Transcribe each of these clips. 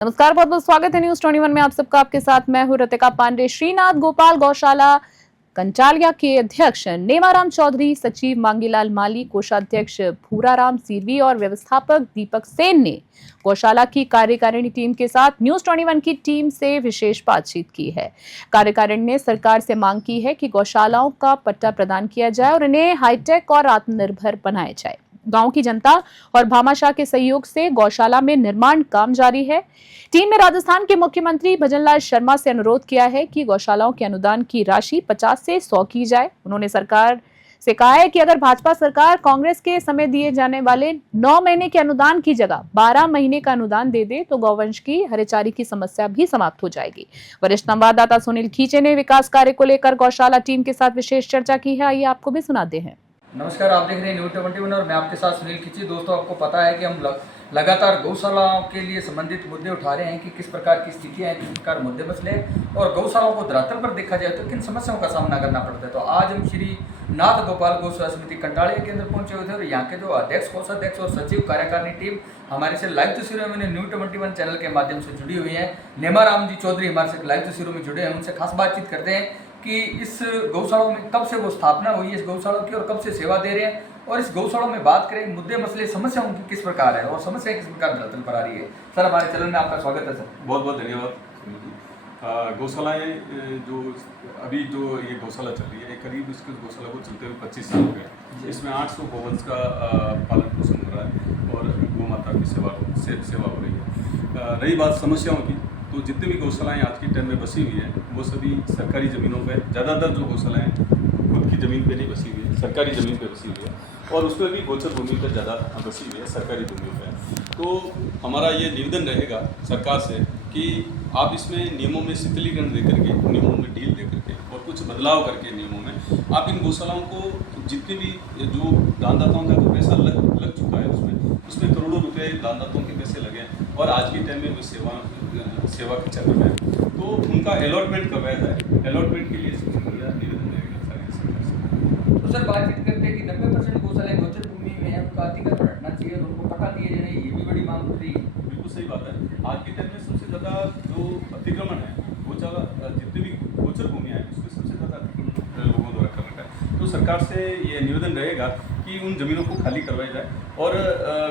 नमस्कार, बहुत बहुत स्वागत है न्यूज 21 में आप सबका। आपके साथ मैं हूं रतिका पांडे। श्रीनाथ गोपाल गौशाला कंचालिया के अध्यक्ष नेमाराम चौधरी, सचिव मांगीलाल माली, कोषाध्यक्ष भूराराम सिरवी और व्यवस्थापक दीपक सेन ने गौशाला की कार्यकारिणी टीम के साथ न्यूज 21 की टीम से विशेष बातचीत की है। कार्यकारिणी ने सरकार से मांग की है कि गौशालाओं का पट्टा प्रदान किया जाए और इन्हें हाईटेक और आत्मनिर्भर बनाया जाए। गांव की जनता और भामाशाह के सहयोग से गौशाला में निर्माण काम जारी है। टीम में राजस्थान के मुख्यमंत्री भजनलाल शर्मा से अनुरोध किया है कि गौशालाओं के अनुदान की राशि 50 से 100 की जाए। उन्होंने सरकार से कहा है कि अगर भाजपा सरकार कांग्रेस के समय दिए जाने वाले 9 महीने के अनुदान की जगह 12 महीने का अनुदान दे दे तो गौवंश की हरेचारी की समस्या भी समाप्त हो जाएगी। वरिष्ठ संवाददाता सुनील खींचे ने विकास कार्य को लेकर गौशाला टीम के साथ विशेष चर्चा की है। आइए आपको भी सुनाते हैं। नमस्कार, आप देख रहे हैं न्यूज 21 और मैं आपके साथ सुनील खिची। दोस्तों, आपको पता है कि हम लगातार गौशालाओं के लिए संबंधित मुद्दे उठा रहे हैं कि किस प्रकार की स्थितियां हैं, किस प्रकार मुद्दे मसले और गौशालाओं को धरातल पर देखा जाए तो किन समस्याओं का सामना करना पड़ता है। तो आज हम श्री नाथ गोपाल गौशाला समिति कंटालिया के अंदर पहुंचे हुए थे और यहाँ के जो अध्यक्ष, कोषाध्यक्ष और सचिव कार्यकारिणी टीम हमारे से लाइव तस्वीरों में न्यूज 21 चैनल के माध्यम से जुड़ी हुई है। नेमाराम जी चौधरी हमारे से लाइव तस्वीरों में जुड़े हैं। उनसे खास बातचीत करते हैं कि इस गौशालाओं में कब से वो स्थापना हुई है इस गौशाला की और कब से सेवा दे रहे हैं, और इस गौशाला में बात करें मुद्दे मसले समस्या उनकी किस प्रकार है और समस्या किस प्रकार धरातल पर आ रही है। सर, हमारे चैनल में आपका स्वागत है। सर, बहुत बहुत धन्यवाद। गौशालाएँ जो अभी जो ये गौशाला चल रही है, करीब इसके गौशाला को चलते हुए 25 साल हो गए। इसमें 800 गौवंश का पालन पोषण हो रहा है और गौ माता की सेवा हो रही है। रही बात समस्याओं की, तो जितनी भी गौशालाएँ आज के टाइम में बसी हुई हैं वो सभी सरकारी ज़मीनों पे, ज़्यादातर जो गौशालाएँ खुद की ज़मीन पे नहीं बसी हुई है, सरकारी ज़मीन पे बसी हुई है और उसमें भी गोचर भूमि पे ज़्यादा बसी हुई है, सरकारी भूमि पे। तो हमारा ये निवेदन रहेगा सरकार से कि आप इसमें नियमों में शिथिलीकरण दे करके, नियमों में ढील दे करके और कुछ बदलाव करके नियमों में आप इन गौशालाओं को जितने भी जो दानदाताओं का जो पैसा लग चुका है उसमें करोड़ों रुपए दानदाताओं के पैसे लगे और आज के टाइम में वो सेवा के चक्र में, तो उनका अलॉटमेंट करवाया जाए। अलॉटमेंट के लिए निवेदन रहेगा सरकार से। तो सर, बातचीत करते हैं कि 90% गौशालाएं गोचर भूमि में है, उनका अतिक्रमण हटना चाहिए और उनको पट्टा दिए जाए, ये भी बड़ी मांग उठ रही है। बिल्कुल सही बात है। आज के टाइम में सबसे ज़्यादा जो अतिक्रमण है गौशाला, जितनी भी गोचर भूमियाँ हैं उसमें सबसे ज़्यादा अतिक्रमण लोगों द्वारा कर रखा है। तो सरकार से ये निवेदन रहेगा कि उन ज़मीनों को खाली करवाई जाए और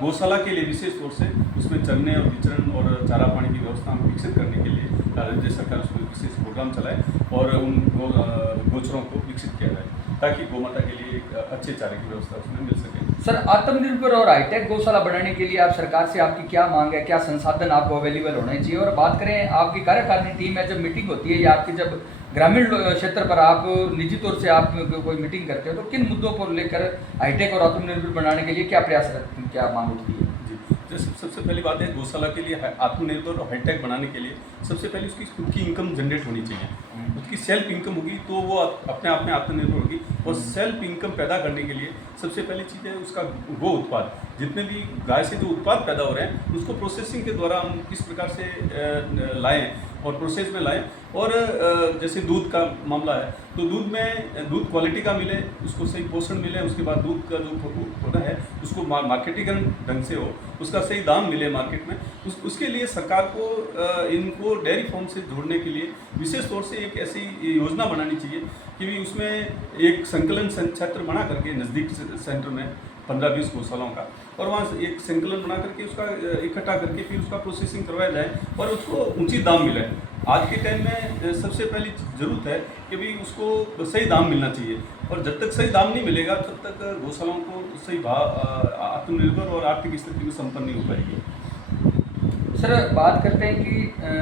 गौशाला के लिए विशेष तौर से उसमें चरने और विचरण और चारा पानी की व्यवस्था विकसित करने के लिए राज्य सरकार उसमें विशेष प्रोग्राम चलाए और उन गोचरों को विकसित किया जाए ताकि गौ माता के लिए एक अच्छे चारे की व्यवस्था उसमें मिल सके। सर, आत्मनिर्भर और हाईटेक गौशाला बनाने के लिए आप सरकार से आपकी क्या मांग है, क्या संसाधन आपको अवेलेबल होने चाहिए? और बात करें आपकी कार्यकारिणी टीम है, जब मीटिंग होती है या आपकी जब ग्रामीण क्षेत्र पर आप निजी तौर से आप कोई मीटिंग करते हो तो किन मुद्दों पर लेकर हाईटेक और आत्मनिर्भर बनाने के लिए क्या प्रयास रखते हैं, क्या मांग उठती है? जी, सबसे पहली बात है गौशाला के लिए आत्मनिर्भर और हाईटेक बनाने के लिए सबसे पहले उसकी खुद की इनकम जनरेट होनी चाहिए। उसकी सेल्फ इनकम होगी तो वो अपने आप में आत्मनिर्भर होगी और सेल्फ इनकम पैदा करने के लिए सबसे पहली चीज़ है उसका गो उत्पाद। जितने भी गाय से जो उत्पाद पैदा हो रहे हैं उसको प्रोसेसिंग के द्वारा हम किस प्रकार से लाएं और प्रोसेस में लाएं और जैसे दूध का मामला है तो दूध क्वालिटी का मिले, उसको सही पोषण मिले, उसके बाद दूध का जो होता है उसको मार्केटिंग ढंग से हो, उसका सही दाम मिले मार्केट में। उसके लिए सरकार को इनको डेयरी फार्म से जोड़ने के लिए विशेष तौर से एक ऐसी योजना बनानी चाहिए कि भी उसमें एक संकलन क्षेत्र बना करके नज़दीक सेंटर में 15-20 गौशालाओं का और वहाँ से एक संकलन बना करके उसका इकट्ठा करके फिर उसका प्रोसेसिंग करवाया जाए और उसको उचित दाम मिले। आज के टाइम में सबसे पहली ज़रूरत है कि भी उसको सही दाम मिलना चाहिए और जब तक सही दाम नहीं मिलेगा तब तक गौशालाओं को सही भाव आत्मनिर्भर और आर्थिक स्थिति में संपन्न नहीं हो पाएगी। सर, बात करते हैं कि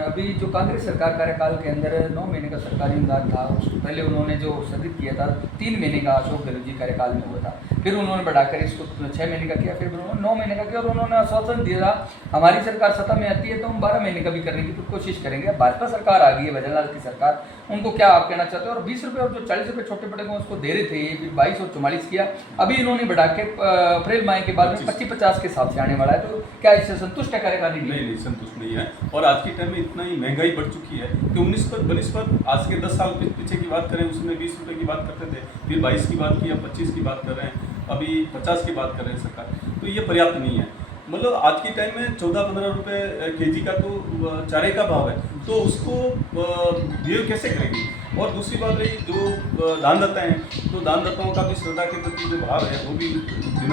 अभी जो कांग्रेस सरकार कार्यकाल के अंदर 9 महीने का सरकारी अनुदान था, उसको पहले उन्होंने जो स्थगित किया था 3 महीने का अशोक गहलोत जी कार्यकाल में हुआ था, फिर उन्होंने बढ़ाकर इसको 6 महीने का किया, फिर उन्होंने 9 महीने का किया और उन्होंने आश्वासन दिया हमारी सरकार सत्ता में आती है तो हम 12 महीने का भी करने की कोशिश करेंगे। भाजपा सरकार आ गई है, भजनलाल की सरकार, उनको क्या आप कहना चाहते हो? और 20 रुपये और जो 40 रुपये छोटे बड़े को उसको दे रहे थे, ये भी 22 और 44 किया, अभी इन्होंने बढ़ा के अप्रैल माह के बाद में 25-50 के हिसाब से आने वाला है, तो क्या इससे संतुष्ट है कार्यकारिणी? नहीं, संतुष्ट नहीं है। और आज के टाइम में इतना ही महंगाई बढ़ चुकी है कि 19 पर 22 पर आज के 10 साल पीछे की बात करें उसमें 20 रुपये की बात करते थे, फिर 22 की बात की, अब 25 की बात कर रहे हैं, अभी 50 की बात कर रहे हैं सरकार। तो ये पर्याप्त नहीं है। मतलब आज के टाइम में 14-15 रुपए केजी का तो चारे का भाव है, तो उसको बिहेव कैसे करेगी। और दूसरी बात रही जो दानदाता हैं, तो दानदाताओं का भी श्रद्धा के प्रति जो भाव है वो भी दिन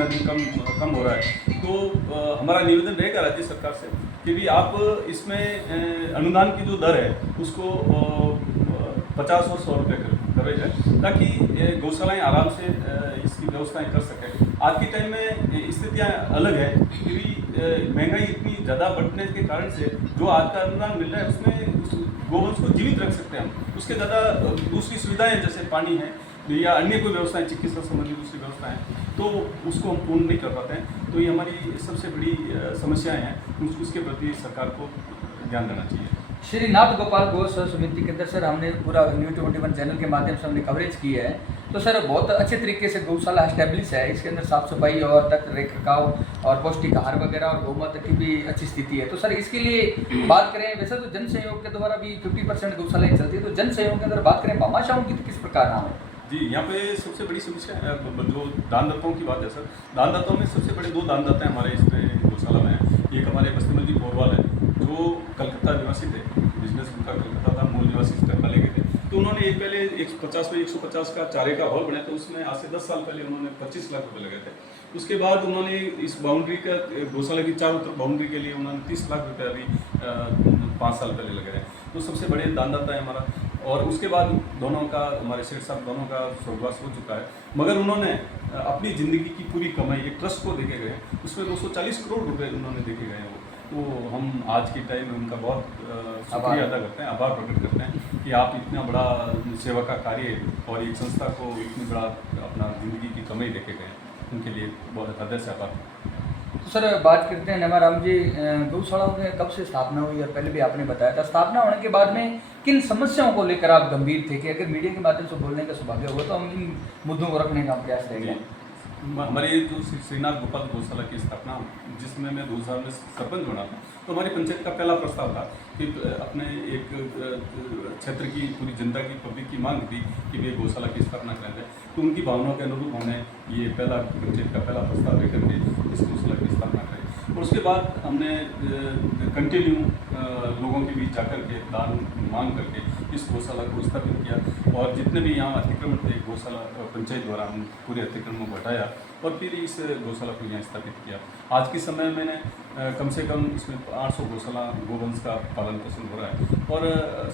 कम हो रहा है। तो हमारा निवेदन रहेगा राज्य सरकार से कि भी आप इसमें अनुदान की जो दर है उसको 50 और 100 रुपये करे जाए, ताकि गौशालाएँ आराम से इसकी व्यवस्थाएं कर सकें। आज के टाइम में स्थितियाँ अलग है क्योंकि महंगाई इतनी ज़्यादा बढ़ने के कारण से जो आज का अनुदान मिल रहा है उसमें गोवंश को जीवित रख सकते हैं हम। उसके ज़्यादा दूसरी सुविधाएं जैसे पानी है या अन्य कोई व्यवस्थाएं, चिकित्सा संबंधी दूसरी व्यवस्थाएं, तो उसको हम पूर्ण नहीं कर पाते हैं। तो ये हमारी सबसे बड़ी समस्याएं हैं, उसके प्रति सरकार को ध्यान देना चाहिए। श्री नाथ गोपाल गौ समिति के अंदर सर हमने पूरा न्यूज़ 21 चैनल के माध्यम से हमने कवरेज की है, तो सर बहुत अच्छे तरीके से गौशाला एस्टेब्लिश है। इसके अंदर साफ सफाई और रख रखाव और पौष्टिक आहार वगैरह और गौमाता की भी अच्छी स्थिति है। तो सर इसके लिए बात करें, वैसे तो जन सहयोग के द्वारा भी 50% गौशालाएँ चलती है, तो जन सहयोग के अंदर बात करें भामाशाहों की तो किस प्रकार नाम है जी। यहाँ पे सबसे बड़ी समस्या है जो दानदाताओं की बात है सर। दानदाताओं में सबसे बड़े 2 दानदाता हैं हमारे इसमें गौशाला में हैं। एक हमारे बस्तीमल जी पोरवाल है जो कलकत्ता निवासी थे, बिजनेस उनका कलकत्ता था, मूल निवासी कलकत्ता ले गए थे। तो उन्होंने एक पहले 150 का चारे का हॉल बनाया था, उसमें आज से 10 साल पहले उन्होंने 25 लाख रुपये लगे थे। उसके बाद उन्होंने इस बाउंड्री का गौशाला की चारों तरफ बाउंड्री के लिए उन्होंने 30 लाख रुपये अभी 5 साल पहले लगे हैं। तो सबसे बड़े दानदाता है हमारा। और उसके बाद दोनों का, हमारे सेठ साहब दोनों का स्वर्गवास हो चुका है, मगर उन्होंने अपनी ज़िंदगी की पूरी कमाई एक ट्रस्ट को देके गए, उसमें 240 करोड़ रुपए उन्होंने देके गए हैं। वो तो हम आज के टाइम में उनका बहुत शुक्रिया अदा करते हैं, आभार प्रकट करते हैं कि आप इतना बड़ा सेवा का कार्य और एक संस्था को इतनी बड़ा अपना ज़िंदगी की कमाई देके गए, उनके लिए बहुत हृदय से आभार। तो सर बात करते हैं नेमाराम जी, गौशालाओं में कब से स्थापना हुई और पहले भी आपने बताया था, स्थापना होने के बाद में किन समस्याओं को लेकर आप गंभीर थे कि अगर मीडिया के माध्यम से बोलने का सौभाग्य हुआ तो हम इन मुद्दों को रखने का प्रयास रहेगा। हमारे जो श्रीनाथ गोपाल गौशाला की स्थापना जिसमें मैं 2000 में सरपंच बना था, तो हमारी पंचायत का पहला प्रस्ताव था कि अपने एक क्षेत्र की पूरी जनता की पब्लिक की मांग थी कि वे गौशाला की स्थापना करें, तो उनकी भावनाओं के अनुरूप हमने ये पंचायत का पहला प्रस्ताव लेकर के इस गौशाला की स्थापना करी। और उसके बाद हमने कंटिन्यू लोगों के बीच जाकर के दान मांग करके इस गौशाला को स्थापित किया। और जितने भी यहाँ अतिक्रमण थे गौशाला पंचायत द्वारा हम पूरे अतिक्रमण को हटाया और फिर इस गौशाला को यहाँ स्थापित किया। आज के समय मैंने कम से कम इसमें 800 गौशाला गोवंश का पालन पोषण हो रहा है और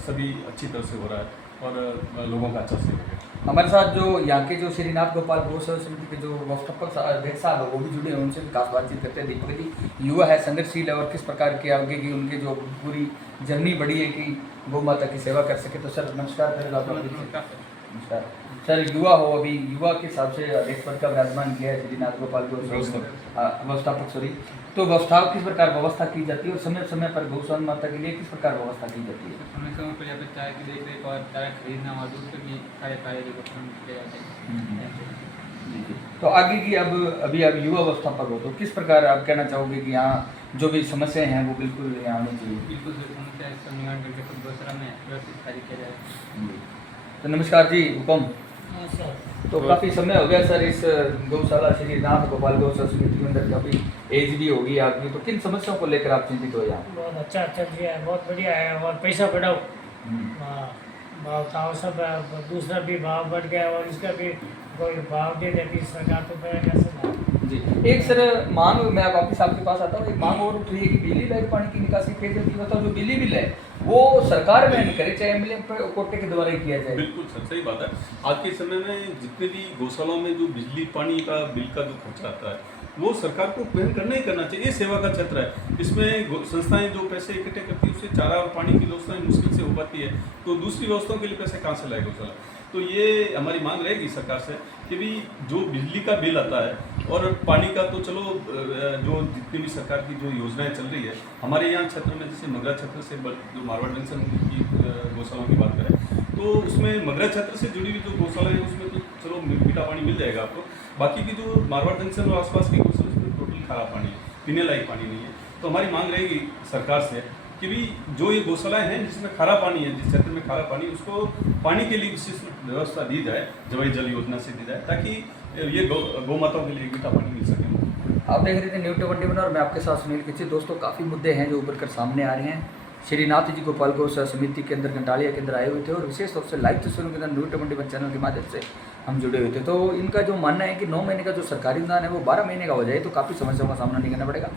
सभी अच्छी तरह से हो रहा है और लोगों का अच्छा सहयोग है। हमारे साथ जो यहाँ के जो श्रीनाथ गोपाल गौ समिति के जो व्यवस्थापक अध्यक्ष साहब है वो भी जुड़े हैं, उनसे भी खास बातचीत करते हैं। दीपक जी युवा है, संघर्षशील है और किस प्रकार के आगे की उनकी जो पूरी जर्नी बढ़ी है कि गौ माता की सेवा कर सके। तो सर नमस्कार। नमस्कार सर, युवा हो, अभी युवा के हिसाब से अध्यक्ष पद का विराजमान किया है श्रीनाथ गोपाल गौ व्यवस्थापक तो व्यवस्था किस प्रकार व्यवस्था की जाती है और समय समय पर गौशाला माता के लिए किस प्रकार व्यवस्था की जाती है? समय समय पर यहाँ पे चाय की देख रेख और चारा खरीदना और दूध के भी सारे कार्य जो किए जाते हैं। तो आगे की अभी आप युवा व्यवस्थापक हो तो किस प्रकार आप कहना चाहोगे कि यहाँ जो भी समस्याएं हैं वो बिल्कुल यहाँ आनी चाहिए? बिल्कुल समस्या इसका निवारण करके खुद गौशाला में व्यवस्थित कार्य किया जाए। तो नमस्कार जी, हुकम। तो काफ़ी समय हो गया सर इस गौशाला श्रीनाथ गोपाल गौ समिति के अंदर, काफ़ी एज भी होगी आपकी, तो किन समस्याओं को लेकर आप चिंतित हो यहाँ? बहुत अच्छा चल रहा है, बहुत बढ़िया है। और पैसा बढ़ाओ, भाव खाओ, सब दूसरा भी भाव बढ़ गया और इसका भी कोई भाव दे देती सरकार तो कैसे जी। एक सर मांग, मैं वापस आपके पास आता हूँ, एक मांग और उठ रही है कि बिजली लाइट पानी की निकासी फेज देती है, तो जो बिजली बिल है वो सरकार में नहीं करे, चाहे एमएलए कोटे के द्वारा ही किया जाए। बिल्कुल सर, सही बात है। आज के समय में जितने भी गौशालाओं में जो बिजली पानी का बिल का जो खर्चा आता है वो सरकार को वहन करना ही करना चाहिए। ये सेवा का क्षेत्र है, इसमें संस्थाएं जो पैसे इकट्ठे करती है उससे चारा और पानी की व्यवस्थाएं मुश्किल से हो पाती है, तो दूसरी व्यवस्थाओं के लिए पैसे कहाँ से लाए गौशाला? तो ये हमारी मांग रहेगी सरकार से कि भी जो बिजली का बिल आता है और पानी का तो चलो, जो जितनी भी सरकार की जो योजनाएं चल रही है हमारे यहाँ क्षेत्र में, जैसे मगरा क्षेत्र से जो मारवाड़ जंक्शन की गौशालाओं की बात करें तो उसमें मगरा क्षेत्र से जुड़ी हुई जो गौशाला है उसमें तो चलो मीठा पानी मिल जाएगा आपको, बाकी की जो मारवाड़ जंक्शन और आसपास की गौशाला उसमें टोटल खारा पानी है, पीने लायक पानी नहीं है। तो हमारी मांग रहेगी सरकार से कि भी जो ये गौशालाएं हैं जिसमें खारा पानी है, जिस क्षेत्र में खारा पानी, उसको पानी के लिए विशेष व्यवस्था दी जाए, जवाई जल योजना से दी जाए, ताकि ये गौ माताओं के लिए मीठा पानी मिल सके। आप देख रहे थे न्यूज़ 21 और मैं आपके साथ सुनील किसी। दोस्तों काफ़ी मुद्दे हैं जो उभर कर सामने आ रहे हैं। श्रीनाथ जी गोपाल गौशाला समिति के अंदर घंटालिया के अंदर आए हुए थे और विशेष तौर से लाइव तस्वीरों के अंदर न्यूज़ 21 चैनल के माध्यम से हम जुड़े हुए थे। तो इनका जो मानना है कि 9 महीने का जो सरकारी अनुदान है वो 12 महीने का हो जाए तो काफ़ी समस्याओं का सामना नहीं करना पड़ेगा।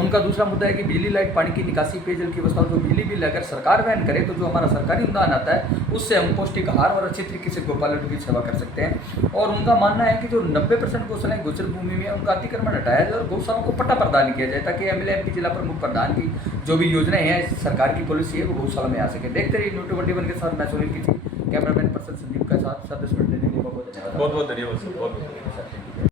उनका दूसरा मुद्दा है कि बिजली, लाइट, पानी की निकासी, पेयजल की व्यवस्था, जो बिजली बिल अगर सरकार वहन करे तो जो हमारा सरकारी अनुदान आता है उससे हम पौष्टिक आहार और अच्छी तरीके से गोपालकों की सेवा कर सकते हैं। और उनका मानना है कि जो 90% गौशालाएं गोचर भूमि में उनका अतिक्रमण हटाया जाए और गौशालाओं को पट्टा प्रदान किया जाए ताकि MLA, MP, जिला प्रमुख, प्रधान की जो भी योजनाएं हैं, सरकार की पॉलिसी है वो गौशाला में आ सके। देखते रहिए न्यूज़ 21 के साथ मैं सुनील किसी, कैमरामैन पर्सन संदीप के साथ। 10 मिनट देने के लिए बहुत बहुत बहुत धन्यवाद सर, बहुत बहुत धन्यवाद।